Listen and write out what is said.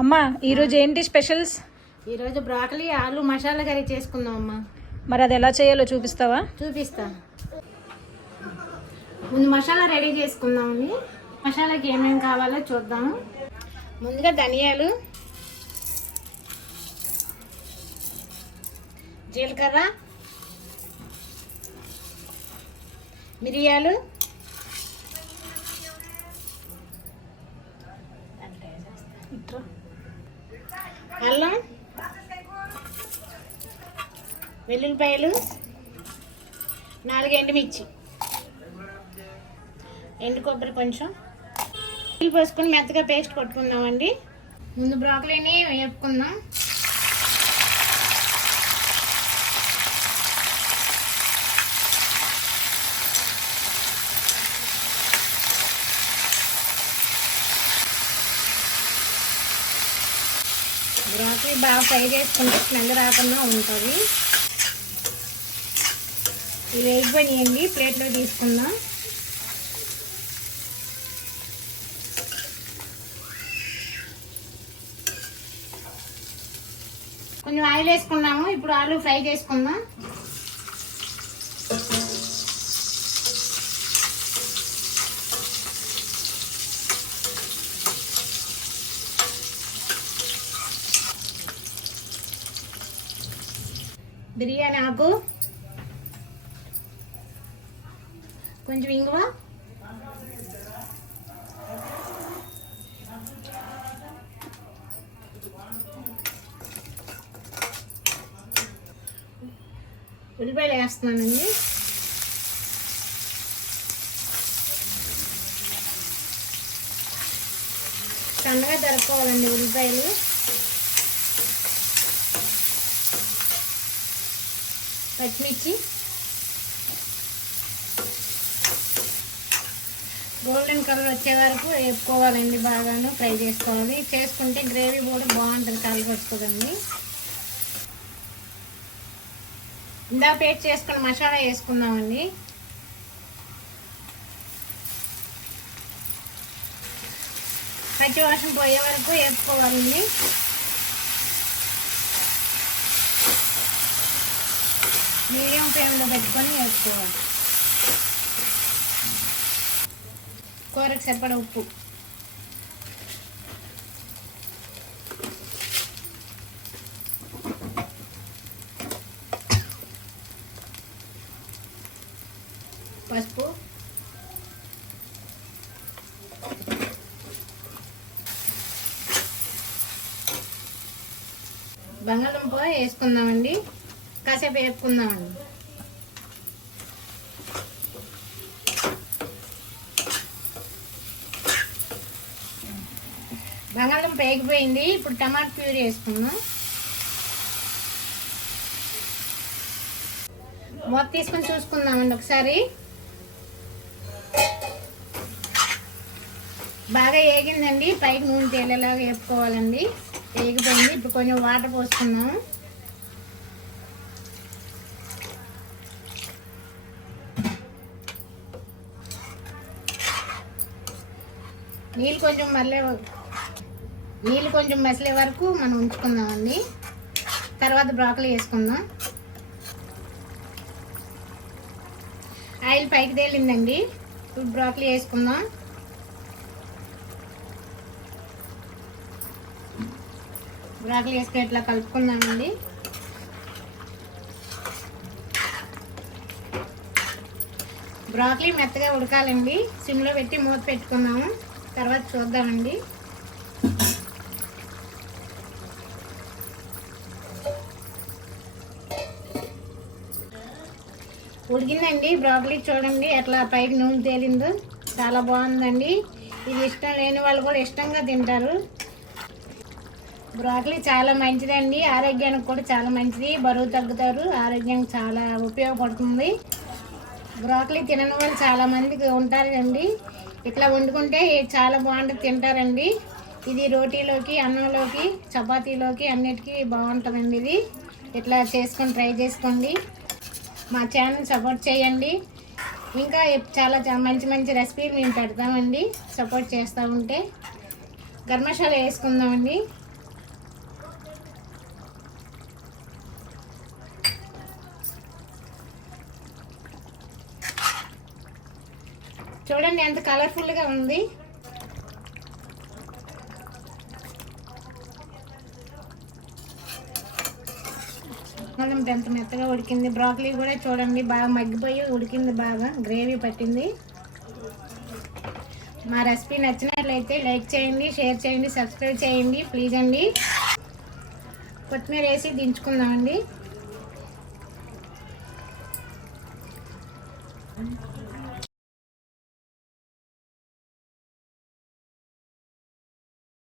అమ్మా ఈరోజు ఏంటి స్పెషల్స్? ఈరోజు బ్రాకలీ ఆలు మసాలా కర్రీ చేసుకుందాం అమ్మా. మరి అది ఎలా చేయాలో చూపిస్తావా? చూపిస్తా. ముందు మసాలా రెడీ చేసుకుందామండి. మసాలాకి ఏమేమి కావాలో చూద్దాము. ముందుగా ధనియాలు, జీలకర్ర, మిరియాలు, అల్లం, వెల్లుల్లిపాయలు, 4 ఎండుమిర్చి, ఎండు కొబ్బరి కొంచెం నీళ్ళు పోసుకొని మెత్తగా పేస్ట్ కొట్టుకుందామండి. ముందు బ్రాకలీని వేపుకుందాం. బ్రాకలీ బాగా ఫ్రై చేసుకుంటే స్మెల్ రాకుండా ఉంటుంది. ఇవి వేగిపోయినాయండి, ప్లేట్లో తీసుకుందాం. కొంచెం ఆయిల్ వేసుకున్నాము. ఇప్పుడు ఆలు ఫ్రై చేసుకుందాం. బిర్యానీ ఆకు, కొంచెం ఇంగువ, ఉల్లిపాయలు వేస్తున్నానండి. సన్నగా తరుక్కోవాలండి ఉల్లిపాయలు. పచ్చిమిర్చి గోల్డెన్ కలర్ వచ్చే వరకు వేపుకోవాలండి. బాగాను ఫ్రై చేసుకోవాలి. చేసుకుంటే గ్రేవీ కూడా బాగుంటుంది, కలర్ వస్తుందండి. ఇందా పేస్ట్ చేసుకుని మసాలా వేసుకుందామండి. పచ్చి వాసన పోయే వరకు వేపుకోవాలండి. మీడియం ఫ్లేమ్లో పెట్టుకొని వేసుకోవాలి. కూరకు సరిపడా ఉప్పు, పసుపు, బంగాళదుంప వేసుకుందామండి. కాసేపు వేపుకుందామండి. బంగాళదుంప వేగిపోయింది. ఇప్పుడు టమాటా ప్యూరీ వేసుకుందాం. మూత తీసుకొని చూసుకుందామండి ఒకసారి. బాగా వేగిందండి. పైకి నూనె తేలేలాగా వేపుకోవాలండి. వేగిపోయింది. ఇప్పుడు కొంచెం వాటర్ పోసుకుందాం. నీళ్ళు కొంచెం మసిలే వరకు మనం ఉంచుకుందామండి. తర్వాత బ్రాకలీ వేసుకుందాం. ఆయిల్ పైకి తేలిందండి. ఇప్పుడు బ్రాకలీ వేసుకుందాం. బ్రాకలీ వేసుకుని ఇట్లా కలుపుకుందామండి. బ్రాకలీ మెత్తగా ఉడకాలండి. సిమ్లో పెట్టి మూత పెట్టుకుందాము. తర్వాత చూద్దామండి. ఉడికిందండి బ్రాకలీ. చూడండి ఎట్లా పైకి నూనె తేలిందో. చాలా బాగుందండి. ఇది ఇష్టం లేని వాళ్ళు కూడా ఇష్టంగా తింటారు. బ్రాకలీ చాలా మంచిదండి. ఆరోగ్యానికి కూడా చాలా మంచిది. బరువు తగ్గుతారు. ఆరోగ్యానికి చాలా ఉపయోగపడుతుంది. బ్రాకలీ తినని వాళ్ళు చాలా మందికి ఉంటారండి. ఇట్లా వండుకుంటే చాలా బాగుంటుంది, తింటారండి. ఇది రోటీలోకి, అన్నంలోకి, చపాతీలోకి అన్నిటికీ బాగుంటుందండి. ఇది ఇట్లా చేసుకొని ట్రై చేసుకోండి. మా ఛానల్ సపోర్ట్ చేయండి. ఇంకా చాలా మంచి మంచి రెసిపీలు మేము పెడతామండి. సపోర్ట్ చేస్తూ ఉంటే. గరం మసాలా వేసుకుందామండి. చూడండి ఎంత కలర్ఫుల్గా ఉంది. బంగాళదుంప ఎంత మెత్తగా ఉడికింది. బ్రాకలీ కూడా చూడండి బాగా మగ్గిపోయి ఉడికింది, బాగా గ్రేవీ పట్టింది. మా రెసిపీ నచ్చినట్లయితే లైక్ చేయండి, షేర్ చేయండి, సబ్స్క్రైబ్ చేయండి ప్లీజ్ అండి. కొత్తిమీర వేసి దించుకుందామండి.